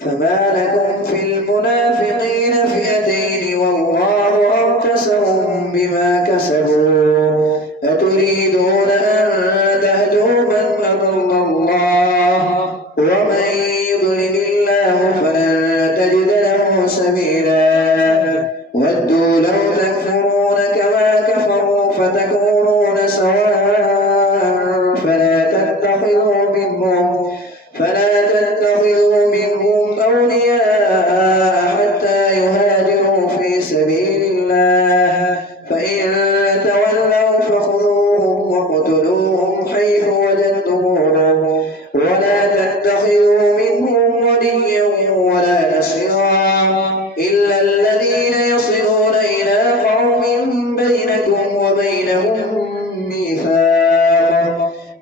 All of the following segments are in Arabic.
فما لكم في المنافقين فئتين والله أركسهم بما كسبوا أتريدون أن تهدوا من أضل الله ومن يضلل الله فلن تجد له سبيلا ودوا لو تكفرون كما كفروا فتكونون سواء فلا تتخذوا منهم أولياء حتى يهاجروا في سبيل الله فإن تولوا فخذوهم واقتلوهم حيث وجدتموهم ولا تتخذوا منهم وليا ولا نصيرا إلا الذين يصلون إلى قوم بينكم وبينهم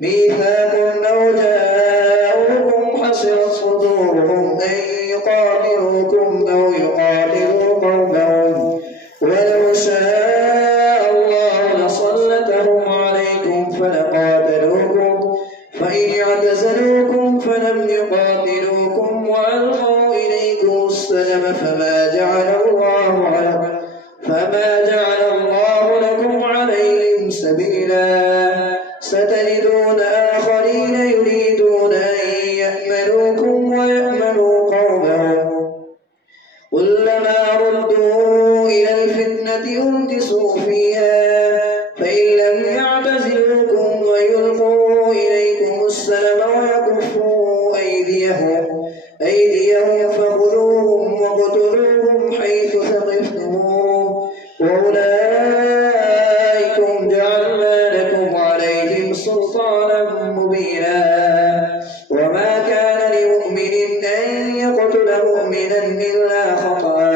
ميثاق أو جاءوكم حصرت صدورهم أن يقاتلوكم أو يقاتلوا قومهم ولو شاء الله لسلطهم عليكم فلقاتلوكم فإن اعتزلوكم فلم يقاتلوكم وألقوا إليكم السلم فما جعل الله لكم عليهم سبيلا ستجدون آخرين يريدون أن يأمنوكم ويأمنوا قومهم كلما ردوا إلى الفتنة أركسوا فيها فإن لم يعتزلوكم ويلقوا إليكم السلم ويكفوا أيديهم فخذوهم واقتلوهم حيث ثقفتموهم وأولئكم جعلنا لكم عليهم سلطانا مبينا وما كان لمؤمن أن يقتل مؤمنا إلا خطأ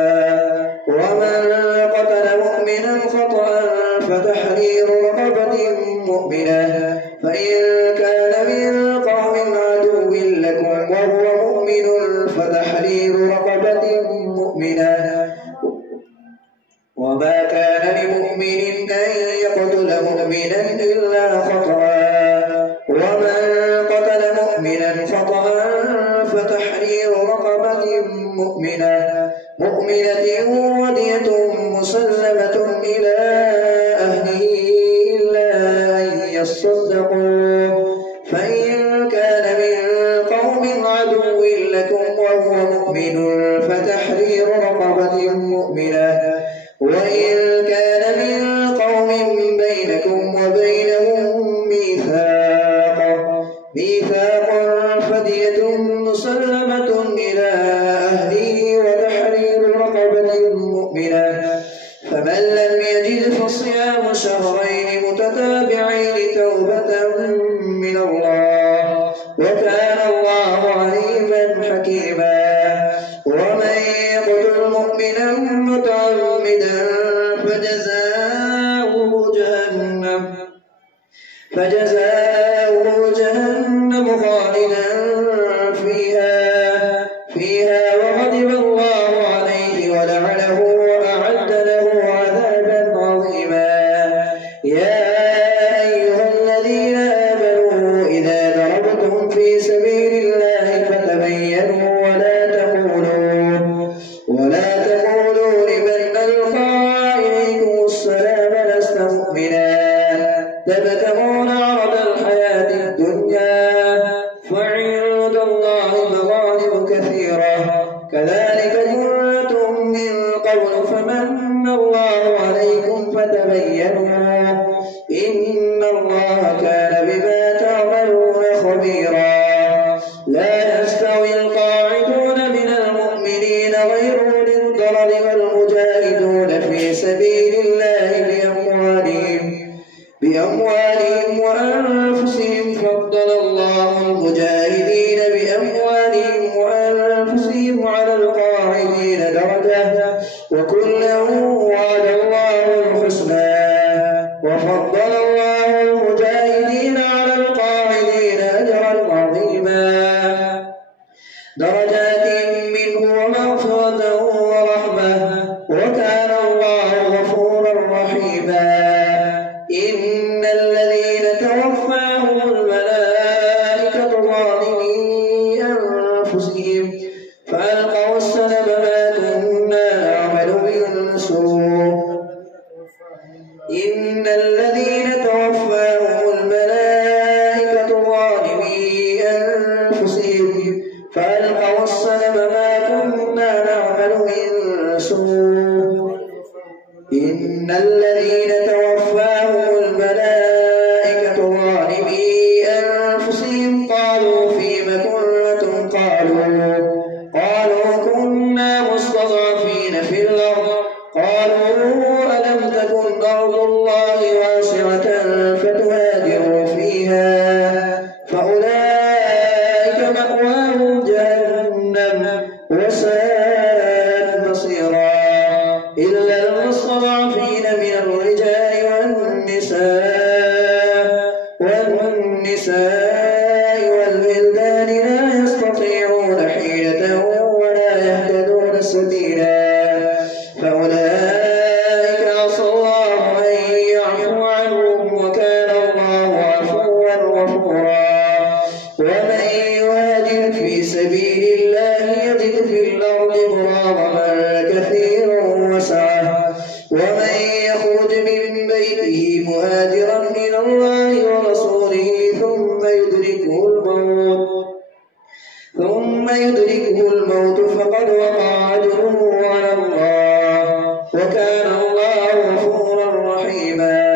ومن قتل مؤمنا خطأ فتحرير رقبة مؤمنة فإن كان من قوم عدو لكم وهو مؤمن فتحرير رقبة مؤمنة وما كان لمؤمن أن يقتل مؤمنا إلا خطأ ومن قتل مؤمنا خطأ فتحرير رقبة مؤمنة ودية مسلمة إلى أهله إلا أن يصدقوا فإن كان من قوم عدو لكم وهو مؤمن فتحرير رقبة مؤمنة وإن كان من قوم بينكم وبينهم ميثاق فدية مسلمة إلى أهله وتحرير رقبة مؤمنة فمن لم يجد فصيام شهرين متتابعين توبة من الله وكان الله عليما حكيما ومن يقتل مؤمنا متعمدا فجزاؤه جهنم خالدا فيها وغضب الله عليه ولعنه وأعد له عذابا عظيما يا أيها الذين آمنوا إذا ضربتم في سبيل الله فتبينوا ولا تقولوا لمن ألقى إليكم السلام لست مؤمنا تبتغون عرض الحياة الدنيا فعند الله مغانم كثيرة كذلك كنتم من قبل فمن الله عليكم فتبينوا إن الله كان بما تعملون خبيرا لا يستوي القاعدون من المؤمنين غير أولي الضرر والمجاهدون في سبيل الله بأموالهم وأنفسهم فضل الله المجاهدين بأموالهم وأنفسهم على القاعدين درجة وكلا وعد الله الحسنى وفضل الله المجاهدين على القاعدين أجرا عظيما درجات منه ومغفرة ورحمة وكان الله غفورا رحيما إن الذين توفاهم الملائكة ظالمي فألقوا السلم ما كنا نعمل من سوء إن الذين توفاهم الملائكة ظالمي أنفسهم فألقوا السلم ما كنا نعمل من سوء إن الذين توفاهم الملائكة ظالمي أنفسهم قالوا فيم كنتم قالوا كنا مستضعفين في الأرض قالوا ألم تكن أرض الله واسعة فتهاجروا فيها فأولئك مأواهم جهنم وساءت مصيرا إلا المستضعفين من الرجال والنساء والولدان لا يستطيعون حيلة ولا يهتدون سبيلا فأولئك عسى الله أن يعفو عنهم وكان الله عفوا غفورا ومن يهاجر في سبيل الله يجد في الأرض مراغما كثيرا وسعة ومن يخرج من بيته مهاجرا إلى الله ورسوله ثم يدركه الموت فقد وقع أجره على الله وكان الله غفورا رحيما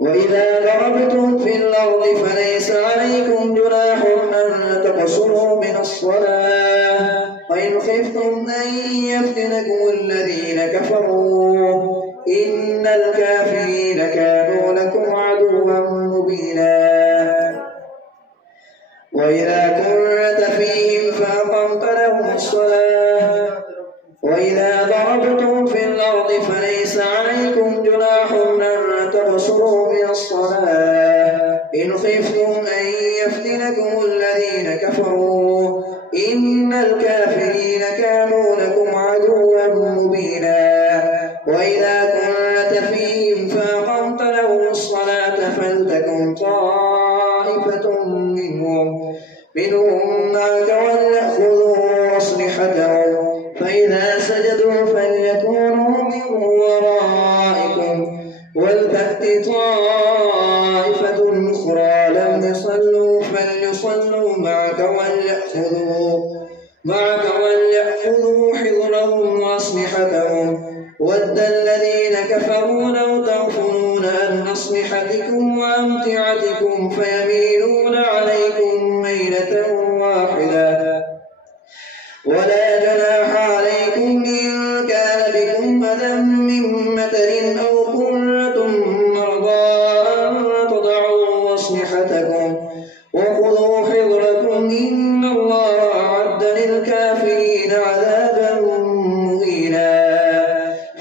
وإذا ضربتم في الأرض فليس عليكم جناح أن تقصروا من الصلاة وإن خفتم أن يفتنكم الذين كفروا إن الكافرين كانوا لكم عدوا مبينا وإذا كنت فيهم فأقمت لهم الصلاة وإذا ضربتم في الأرض فليس عليكم جناح أن تقصروا من الصلاة إن خفتم أن يفتنكم الذين كفروا إن الكافرين كانوا لكم عدوا مبينا وإذا كنت فيهم فأقمت لهم الصلاة فلتكن طائفة منهم معك وليأخذوا أسلحتهم فإذا سجدوا فليكونوا من ورائكم ولتأت طائفة أخرى لم يصلوا فليصلوا معك وليأخذوا حذرهم وأسلحتهم ود الذين كفروا لو تغفلون عن أسلحتكم وأمتعتكم فيميلون عليكم ميلة واحدة ولا جناح عليكم إن كان بكم أذى من مطر أو كنتم مرضى أن تضعوا أسلحتكم وخذوا حذركم إن الله أعد للكافرين عذابا مهينا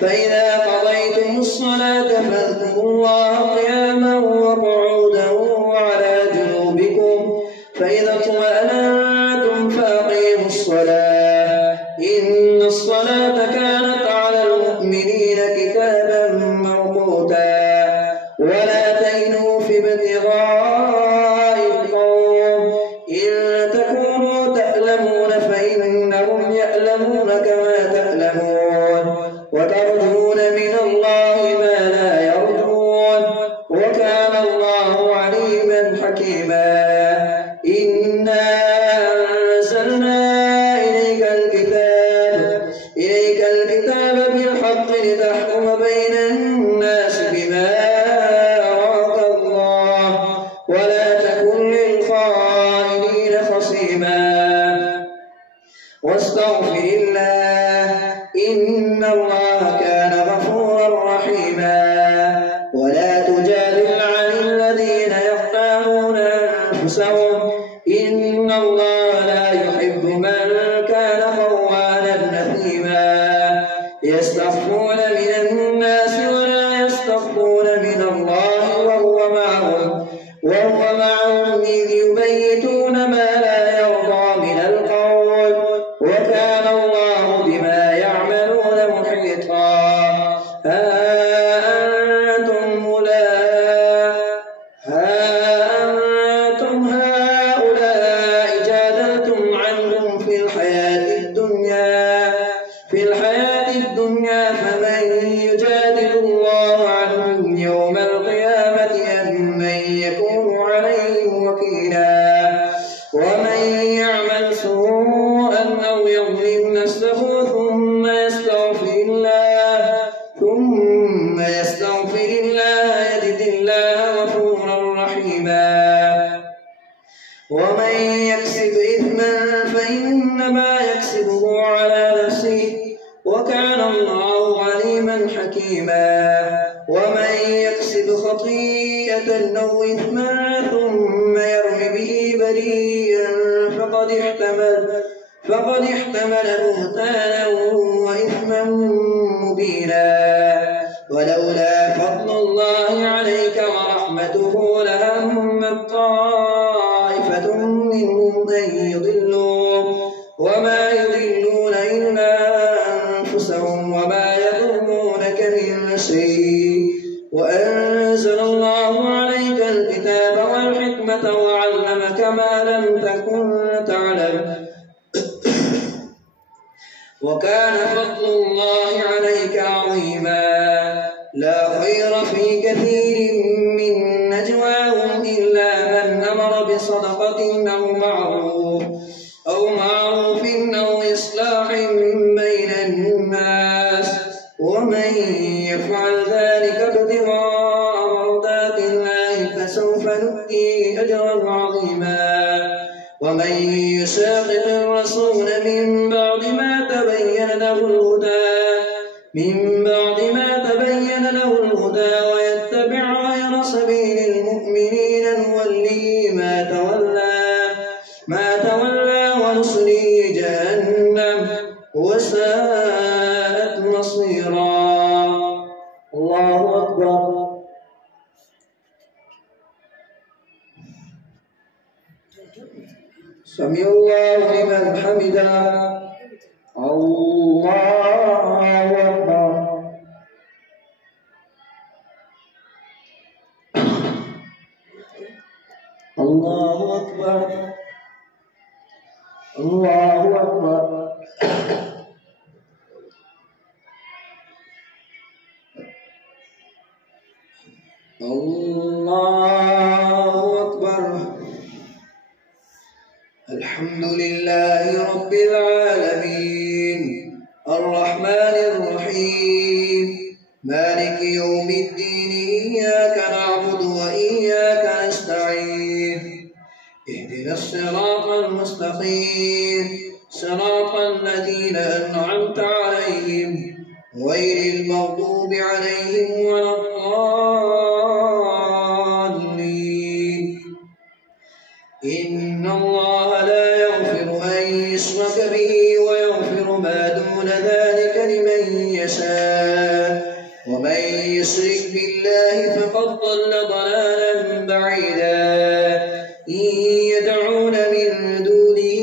فإذا قضيتم الصلاة فاذكروا الله قياما وقعودا وعلى جنوبكم فإذا اطمأننتم فأقيموا الصلاة إن الصلاة كانت على المؤمنين كتابا موقوتا ولا تهنوا في ابتغاء القوم إن تكونوا تألمون فإنهم يألمون كما تألمون وترجون من الله ما لا يرجون وكان الله عليما حكيما إنا أنزلنا إليك الكتاب بالحق لتحكم بين الناس بما أراك الله ولا تكن للخائنين خصيما واستغفر الله إن الله كان غفورا رحيما ولا تجادل عن الذين يختارون أنفسهم إن الله لا يحب من كان خوانا أثيما يستخفون من الناس ولا يستخفون من الله وهو معهم إذ يبيتون ما لا يرضى من القول وكان الله بما يعملون محيطا يكسب إثما فإنما يكسبه على نفسه وكان الله عليما حكيما ومن يكسب خطيئة أو إثما ثم يرم به بريئا فقد احتمل بهتانا وإثما مبينا ولولا فضل الله عليك ورحمته لهمت طائفة منهم أن يضلوك وما يضلون إلا أنفسهم وما يضرونك من شيء وأنزل الله عليك الكتاب والحكمة وعلمك ما لم تكن تعلم وكان فضل الله عليك عظيما لا خير في كثير من نجواهم إلا من أمر بصدقة أو معروف أو إصلاح بين الناس ومن يفعل ذلك ابتغاء مرضات الله فسوف نؤتيه أجرا عظيما ومن يشاقق الرسول من بعد ما تبين له الهدى ويتبع غير سبيل المؤمنين نوليه ما تولى ونصليه جهنم وساءت مصيرا. الله أكبر. سمع الله لمن حمده. الله أكبر. الله أكبر. الله أكبر. الله أكبر. الحمد لله رب العالمين الرحمن الرحيم مالك يوم الدين إياك نعبد وإياك نستعين اهدنا الصراط المستقيم صراط الذين أنعمت عليهم غير المغضوب عليهم ولا الضالين. إن الله لا يغفر أن يشرك به ويغفر ما دون ذلك لمن يشاء ومن يشرك بالله فقد ضل ضلالا بعيدا. إن يدعون من دونه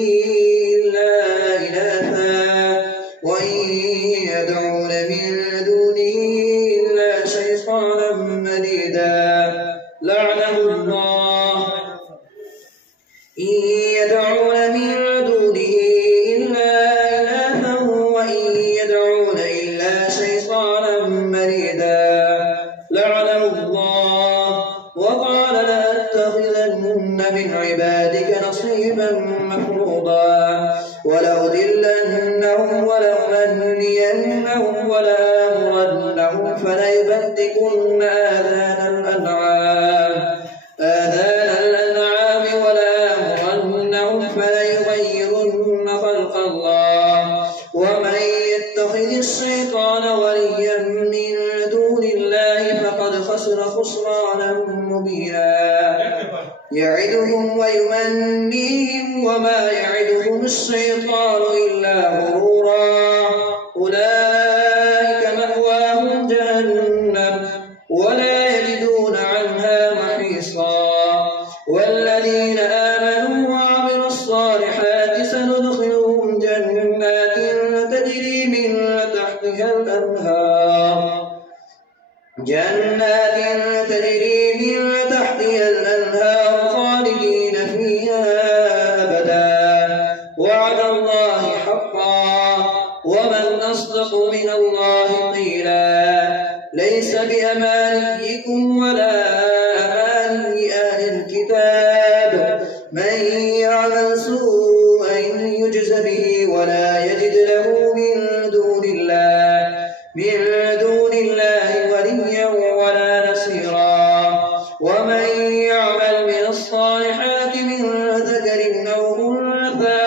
إلا إناثا وإن يدعون من دونه إلا شيطانا مريدا لعنه الله. إن يدعون من دونه إلا إناثا وإن يدعون إلا شيطانا مريدا لعنه الله. وقال لأتخذن من عبادك نصيبا مفروضا ولأضلنهم ولأمنينهم ولآمرنهم فليبتكن آذان الأنعام ولآمرنهم فليغيرن خلق الله. ومن يتخذ الشيطان وليا من دون الله فقد خسر خسرانا مبينا. يعدهم ويمنيهم وما يعدهم الشيطان إلا غرورا. أولئك مأواهم جهنم ولا يجدون عنها محيصا. والذين آمنوا وعملوا الصالحات سندخلهم جنات تجري من تحتها الأنهار خالدين فيها أبدا وعد الله حقا ومن أصدق من الله قيلا. ليس بأمانيكم ولا أماني أهل الكتاب من يعمل سوءا يجز به ولا يجد له من دون الله وليا ولا نصيرا. ومن يعمل من الصالحات من ذكر أو أو أنثى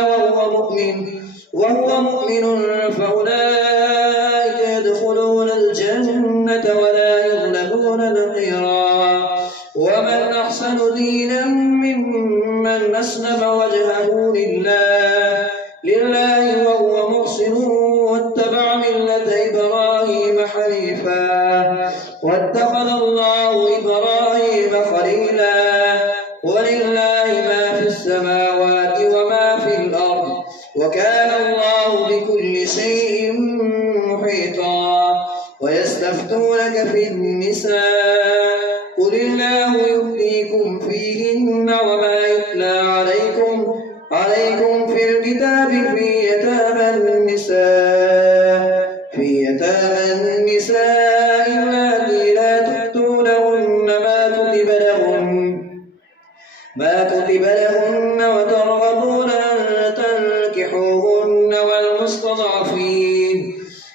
وهو مؤمن فأولئك يدخلون الجنة ولا يظلمون نقيرا. ومن أحسن دينا ممن أسلم وجهه لله وهو محسن واتبع ملة إبراهيم حنيفا واتخذ الله إبراهيم خليلا. ولله ما في السماوات وما في الأرض وكان الله بكل شيء محيطا. ويستفتونك في النساء قل الله يفتيكم فيهن وما يتلى عليكم في الكتاب في يتامى النساء اللاتي لا تؤتونهن ما كتب لهن وترغبون أن تنكحوهن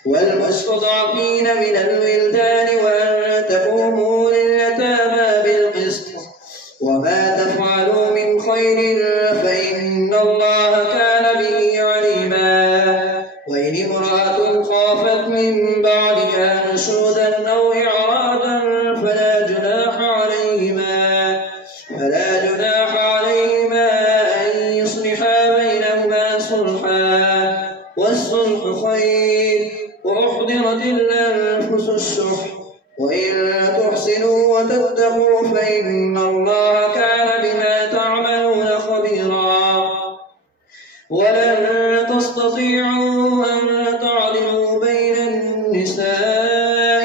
والمستضعفين من الولدان وأن تقوموا لليتامى بالقسط وما تفعلوا من خير فإن الله كان به عليما. وإن امرأة خافت من بعدها نشوزا أو إعراضا فلا جناح عليهما أن يصلحا بينهما صلحا والصلح خير. وأحضرت الأنفس الشح وإن تحسنوا وتتقوا فإن الله كان بما تعملون خبيرا. ولن تستطيعوا أن تعدلوا بين النساء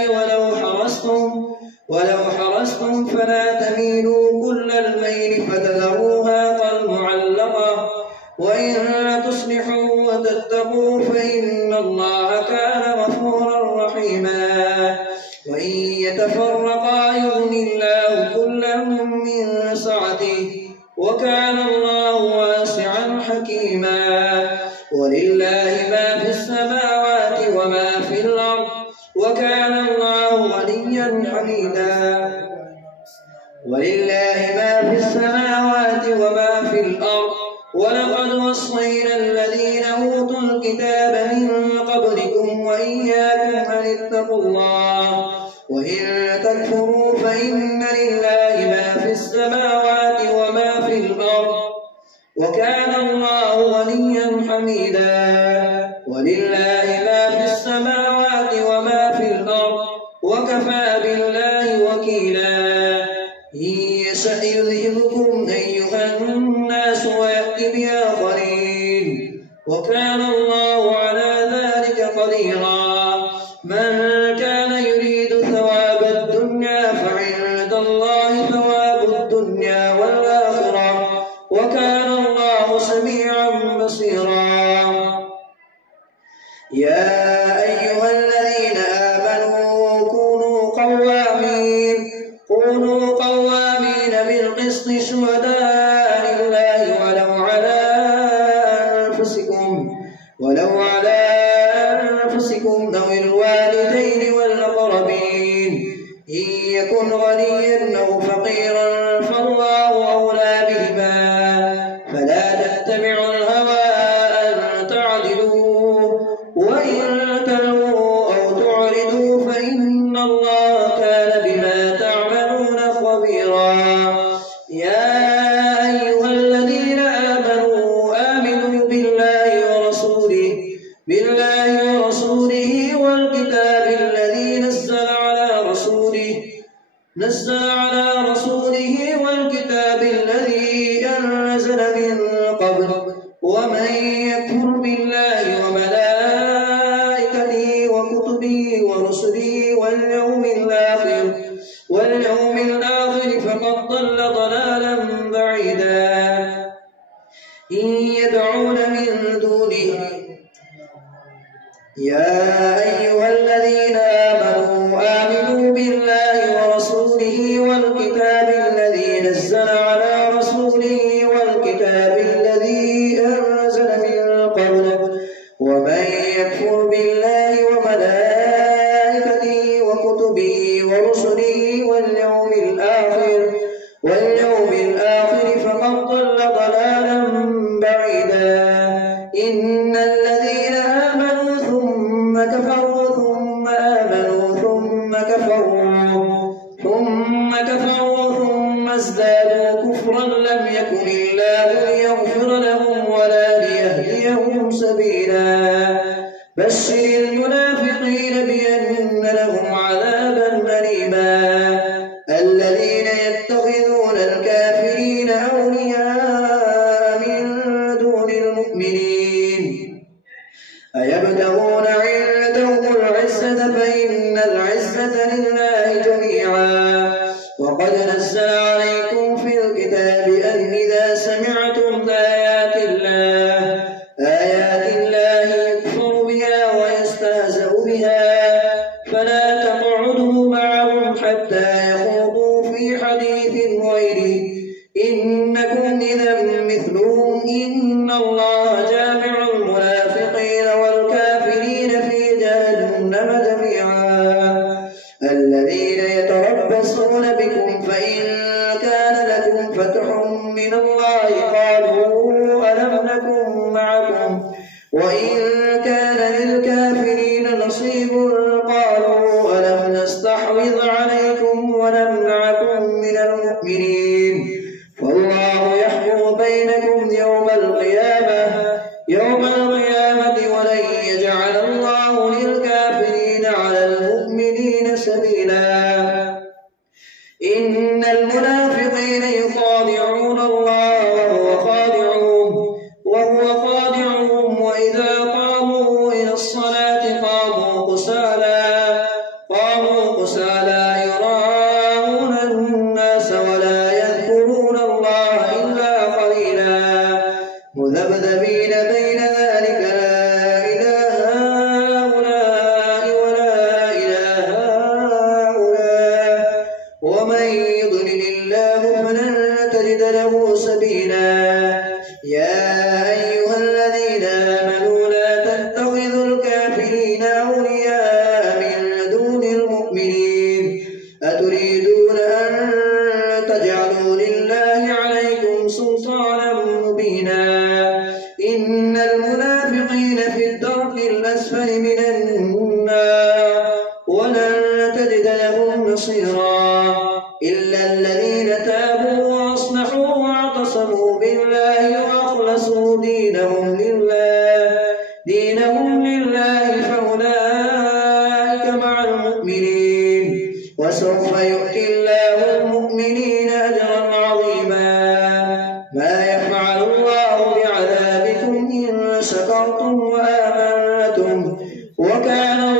ولو حرصتم فلا تميلوا كل الميل فتذروها كالمعلقة. وإن تصلحوا وتتقوا فإن الله كان غفورا رحيما. وإن يتفرقا يغن الله كلا من سعته وكان الله واسعا حكيما. ولله ما في السماوات وما في الأرض وكان الله غنيا حميدا. ولله ما في السماوات وما في الأرض ولقد وصينا الذين أوتوا الكتاب من قبلكم وإياكم أن اتقوا الله. وإن تكفروا فإن لله ما في السماوات وما في الأرض وكان الله غنيا حميدا. ولله ما في السماوات وما في الأرض وكفى بالله وكيلا. إن يشأ يذهبكم أيها الناس ويأتي بآخرين وكان الله على ذلك قديرا. من كان يريد ثواب الدنيا فعند الله ثواب الدنيا والآخرة وكان الله سميعا بصيرا. يا أيها الذين آمنوا كونوا قوامين بالقسط شهداء لله ولو على أنفسكم أو الوالدين والأقربين. إن يكن غنيا أو فقيرا فالله أولى بهما فلا تتبعوا الهوى أن تعدلوا. وإن تلووا أو تعرضوا فإن الله كان بما تعملون خبيرا. يا أيها الذين آمنوا بالله ورسوله والكتاب الذي نزل على رسوله والكتاب الذي أنزل من قبل. ومن يكفر بالله وملائكته وكتبه ورسله واليوم الآخر فقد ضل ضلالا بعيدا. إن يدعون من دونه. يا أيها الذين آمنوا بالله ورسوله والكتاب الذي نزل على رسوله والكتاب الذي أنزل من قبل. ومن يكفر بالله وملائكته وكتبه ورسله واليوم الآخر فقد ضل ضلالا بعيدا. إن الذين آمنوا ثم كفروا ثم آمنوا ثم كفروا ثم ازدادوا كفرا لم يكن الله ليغفر لهم ولا ليهديهم سبيلا بشر المنافقين بأن لهم عذابا أليما الذين يتخذون الكافرين أولياء من دون المؤمنين أيبتغون عندهم العزة فإن العزة لله جميعا وقد نزل عليكم في الكتاب أن إذا سمعتم آيات الله يكفر بها ويستهزأ بها فلا تقعدوا معهم حتى يخوضوا في حديث غيره إنكم إذا مثلهم إن الله جامع المنافقين والكافرين في جهنم جميعا الذين يتربصون بكم فإن كان لكم فتح من الله قالوا ألم نكن معكم وإن كان للكافرين نصيب قالوا ألم نستحوذ عليكم ونمنعكم من المؤمنين فالله يحكم بينكم يوم القيامة ولن يجعل الله للكافرين على المؤمنين سبيلا إن المنافقين يخادعون الله وهو خادعهم وإذا قاموا إلى الصلاة قاموا قسالى يراءون الناس ولا يذكرون الله إلا قليلا مذبذبين بين ذلك لا إله هؤلاء ولا إله هؤلاء ومن يضلل الله فلن تجد له سبيلا يا أيها الذين آمنوا لا تتخذوا الكافرين أولياء من دون المؤمنين أتريدون أن تجعلوا لله عليكم سلطانا مبينا إن المنافقين في الدرك الأسفل من النار ولن تجد لهم نصيرا إلا الذين تابوا وأصلحوا واعتصموا بالله وأخلصوا دينهم لله فأولئك مع المؤمنين وسوف يؤتي الله المؤمنين أجرا عظيما ما يفعل الله بعذابكم إن شكرتم وآمنتم وكان